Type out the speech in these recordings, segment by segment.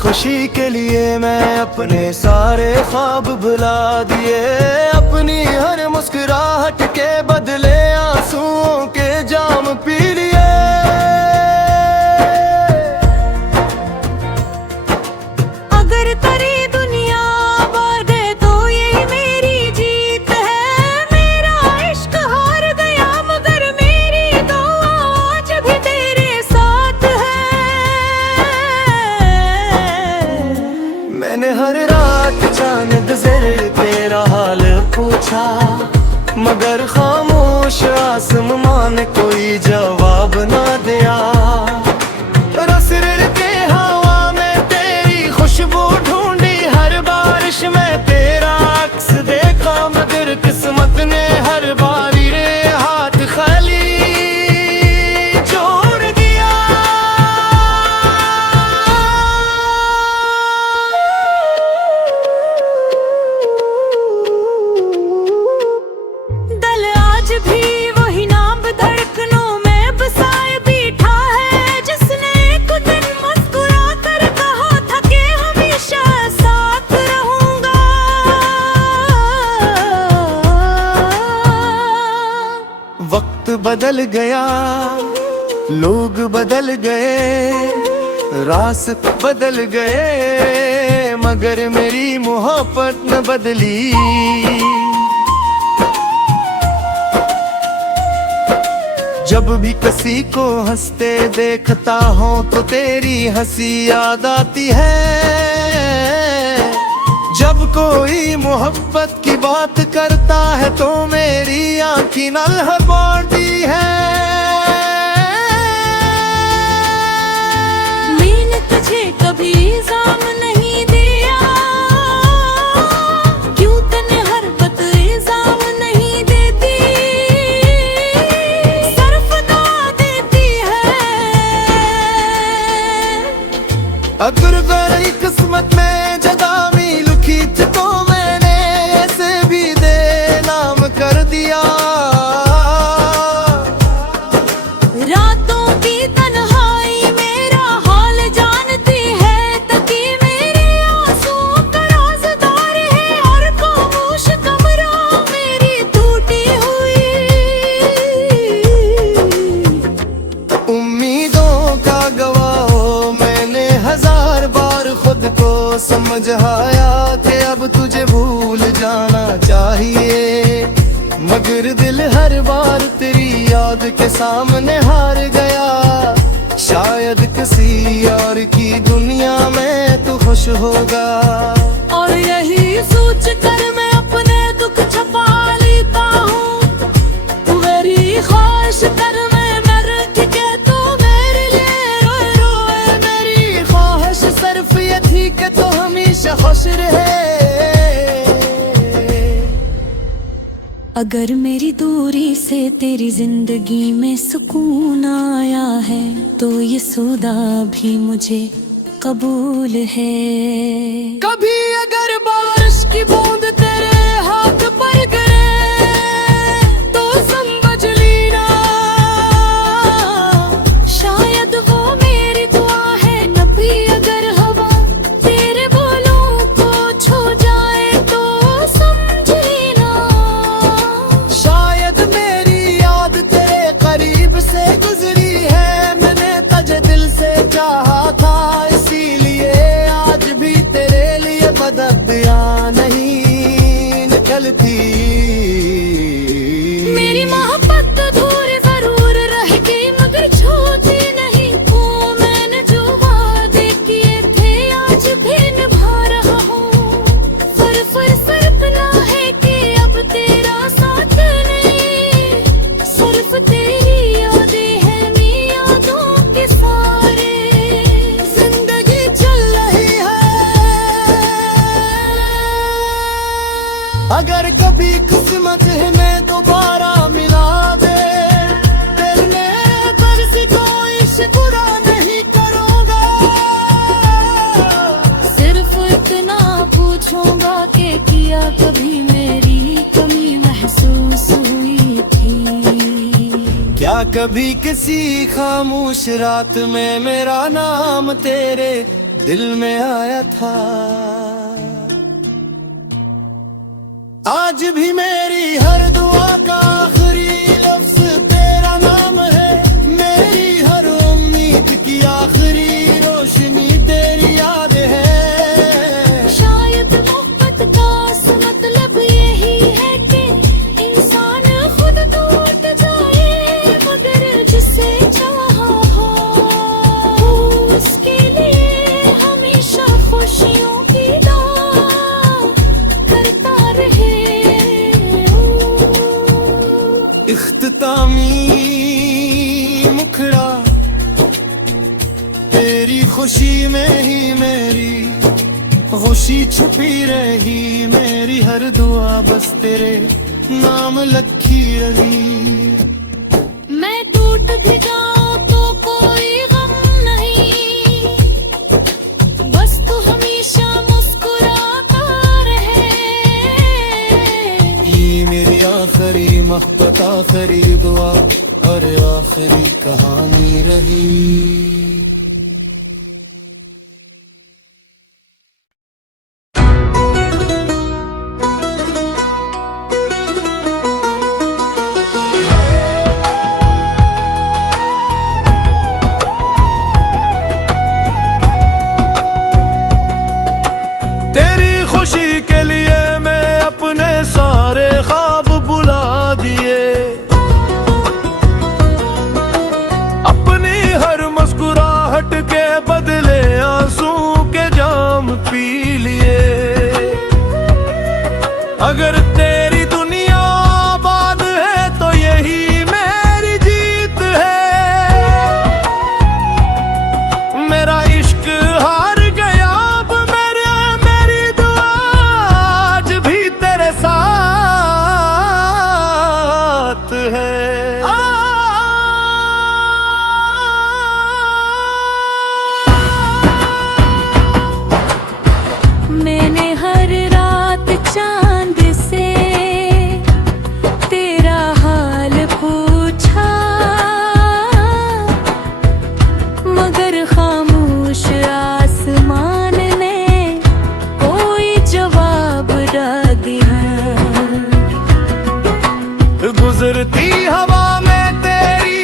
खुशी के लिए मैं अपने सारे ख्वाब भुला दिए। अपनी हर मुस्कुराहट के बदले आंसुओं के जाम पी लिए। अगर तेरी दुनिया आबाद है तो यही मेरी जीत है। मेरा इश्क हार गया मगर मेरी दुआ आज भी तेरे साथ है। मैंने हर रात चांद गुजर तेरा हाल पूछा, मगर खामोश आसमां ने कोई जवाब ना दिया। रस के हवा में तेरी खुशबू ढूंढी, हर बारिश में तेरा अक्स देखा, मगर किस्मत ने हर बारी रे हाथ खाली छोड़ दिया। दिल आज भी वही नाम धड़कनों में बसाए बैठा है, जिसने एक दिन मुस्कुरा कर कहा था कि हमेशा साथ रहूंगा। वक्त बदल गया, लोग बदल गए, रास्ते बदल गए, मगर मेरी मोहब्बत न बदली। जब भी किसी को हंसते देखता हूँ तो तेरी हंसी याद आती है। जब कोई मोहब्बत की बात करता है तो मेरी आँखें नल्ह पड़ती है। मैंने तुझे कभी इल्जाम नहीं दिया, क्यों तने हर बात इल्जाम नहीं देती, सिर्फ दुआ देती है। अगर गई किस्मत में जगह मिल लिखी थी तो मैंने ऐसे भी दे नाम कर दिया। रातों की तन्हाई मेरा हाल जानती है, तकी मेरे आंसुओं का राज़दार है, और खामोश कमरा मेरी टूटी हुई। उम्मीदों का गवाह हो मैंने हजार बार खुद को समझाया कि अब तुझे भूल जाना चाहिए, मगर दिल हर बार तेरी याद के सामने हार गया। शायद किसी और की दुनिया में तू खुश होगा, और यही सोच कर मैं अपने दुख छुपा लेता हूँ। मेरी ख्वाहिश कर मैं मर के तो मेरे लिए रोए रोए। मेरी ख्वाहिश सिर्फ ये थी कि तू हमेशा खुश रहे। अगर मेरी दूरी से तेरी जिंदगी में सुकून आया है तो ये सौदा भी मुझे कबूल है। कभी अगर बारिश की बूंद तेरे हाथ पर गिरे तो समझ लेना शायद वो मेरी दुआ है। कभी अगर हवा तेरे बोलों को छू जाए तो समझ लेना शायद मेरी याद तेरे करीब से गुजरी है। मैंने तुझे दिल से चाहा था, इसीलिए आज भी तेरे लिए बददियां नहीं निकलती। मेरी मोहब्बत अधूरी जरूर रहेगी मगर छोटी नहीं। वो मैंने जो वादे किए थे आज भी निभा रहा हूँ। सिर्फ ना है कि अब तेरा साथ नहीं, सिर्फ तेरी यादें हैं मैं यादों के सारे। जिंदगी चल रही है, अगर कभी किस्मत में दोबारा मिला दे, दिल ने तरस कोई शिकवा नहीं करूँगा। सिर्फ इतना पूछूंगा कि किया कभी मेरी कमी महसूस हुई थी। क्या कभी किसी खामोश रात में मेरा नाम तेरे दिल में आया था। आज भी मेरी हर दुआ का आखिरी लफ्ज तेरा नाम है, मेरी हर उम्मीद की आखिरी रोशनी तेरी याद है। शायद मोहब्बत का मतलब यही है कि इंसान खुद टूट जाए, मगर जिसे चाहा हो उसके लिए हमेशा खुशियों की दुआ करता रहे। इख्तितामी मुखड़ा तेरी खुशी में ही मेरी खुशी छुपी रही, मेरी हर दुआ बस तेरे नाम लखी रही। मैं टूट भी जाऊं तो कोई गम नहीं, बस तू हमेशा मुस्कुराता रहे। ये मेरी आखिरी मोहब्बत आखिरी दुआ और आखिरी कहानी रही। तेरी खुशी के लिए मैं अपने सारे ख्वाब बुला दिए, अपनी हर मुस्कुराहट के बदले आंसू के जाम पी लिए। अगर तेरी दुनिया आबाद है तो यही मेरी जीत है। मेरा इश्क हार गया अब मेरी दुआ आज भी तेरे साथ है। मैंने हर रात चांद से तेरा हाल पूछा, मगर खामोश आसमान ने कोई जवाब न दिया। गुजरती हवा में तेरी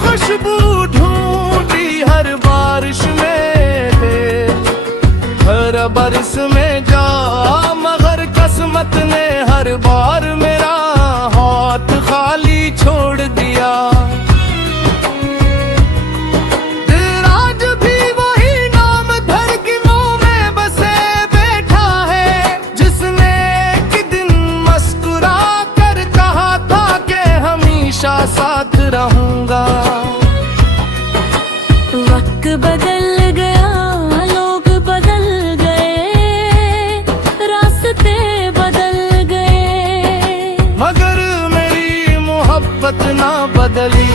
खुशबू ढूंढी, हर बारिश में हर बरस में जा, मगर किस्मत ने हर बार मेरा हाथ खाली छोड़ दिया। दिल आज भी वही नाम धड़कनों में बसे बैठा है, जिसने एक दिन मुस्कुरा कर कहा था कि हमेशा साथ रहूंगा। वक्त बदल गया, लोग बदल गए, रास्ते बदल गए, मगर मेरी मोहब्बत ना बदली।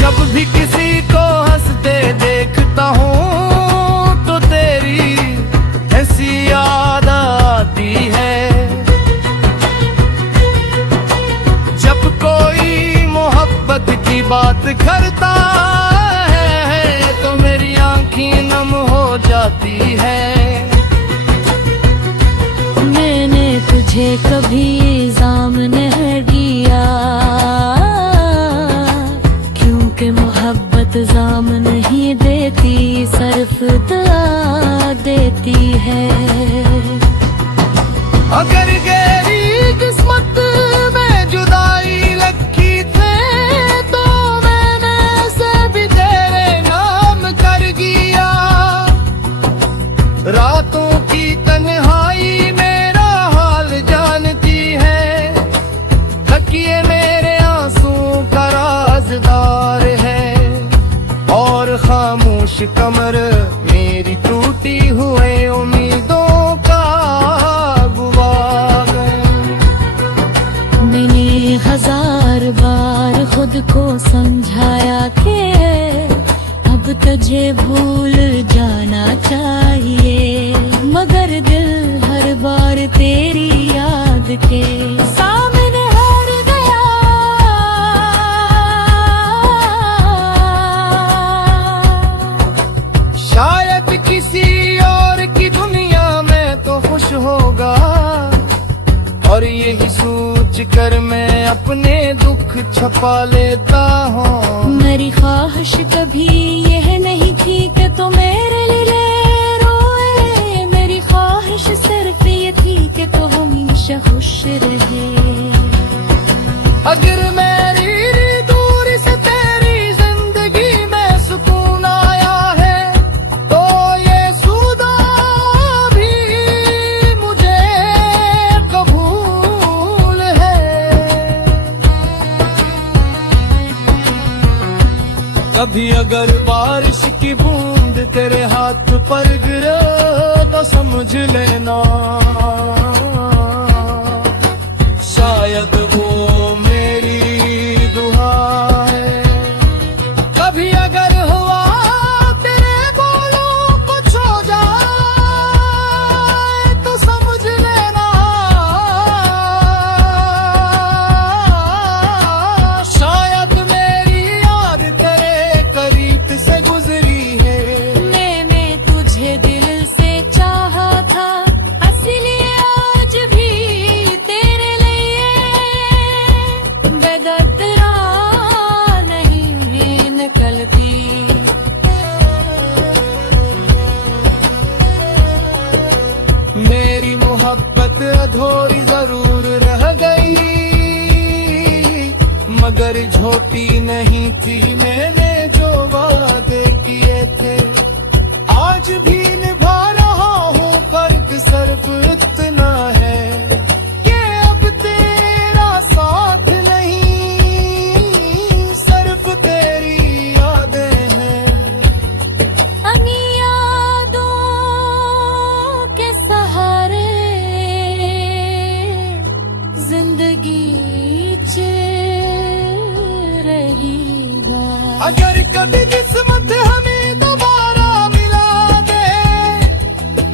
जब भी किसी को हंसते देखता हूँ तो तेरी ऐसी याद आती है। जब कोई मोहब्बत की बात करता है तो मेरी आंखें नम हो जाती है। मैंने तुझे कभी इल्जाम नहीं दिया, क्योंकि मोहब्बत इल्जाम नहीं देती, सिर्फ दुआ देती है। अगर गहरी किस्मत में जुदाई लखी थे तो मैंने से भी तेरे नाम कर दिया। रातों की तन्हाई मेरा हाल जानती है, तकिए मेरे आंसू का राज़दार है, और खामोश कमर मेरी टूटी हुए उम्मीदों का गुवार। मैंने हजार बार खुद को समझाया कि अब तुझे भूल जाना चाहिए, मगर दिल हर बार तेरी याद के सामने हार गया। कर मैं अपने दुख छुपा लेता हूँ। मेरी ख्वाहिश कभी यह नहीं थी कि तू मेरे लिए रोए, मेरी ख्वाहिश सिर्फ ये थी कि तू हमेशा खुश रहे। अगर मेरी दूरी से तेरी जिंदगी में सुकून आया है तो ये सुदा भी मुझे कबूल है। कभी अगर बारिश की बूंद तेरे हाथ पर गिरे तो समझ लेना शायद वो मेरी दुआ है। कभी अगर हुआ तेरे बोलों कुछ हो जाए तो समझ लेना शायद मेरी याद तेरे करीब से गुजरी है। मैंने तुझे दिल से चाहा था, इसलिए आज भी तेरे लिए बेदर्दरा नहीं निकलती। मेरी मोहब्बत अधूरी जरूर रह गई मगर झोटी नहीं थी। मैंने जो वादे किए थे आज भी निभा रहा हूँ। फर्क सिर्फ इतना है कि अब तेरा साथ नहीं, सिर्फ तेरी यादें हैं। अनी यादों के सहारे जिंदगी रहेगा। अगर कभी किस्मत हमें दोबारा मिला दे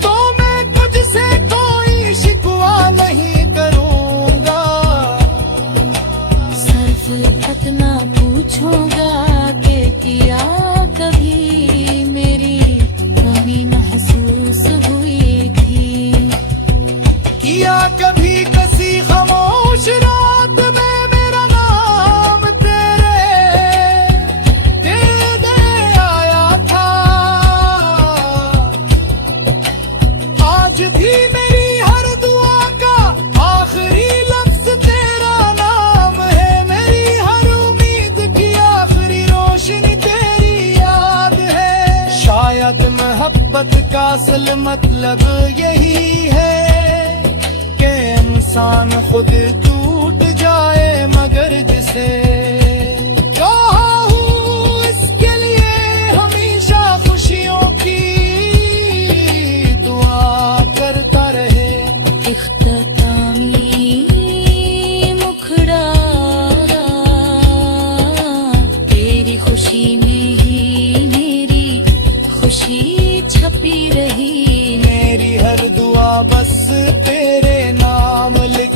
तो मैं तुझसे कोई शिकवा नहीं करूंगा। सिर्फ इतना पूछूंगा कि किया कभी मेरी कमी महसूस हुई थी। किया कभी किसी खामोश रात में मेरा नाम तेरे दे आया था। आज भी मेरी हर दुआ का आखिरी लफ्ज तेरा नाम है। मेरी हर उम्मीद की आखिरी रोशनी तेरी याद है। शायद मोहब्बत का असल मतलब यही है कि इंसान खुद टूट जाए मगर जिसे चाहा हूँ इसके लिए हमेशा खुशियों की दुआ करता रहे। इख्तितामी मुखड़ा तेरी खुशी में ही मेरी खुशी छपी रही। मेरी हर दुआ बस तेरे नाम लिख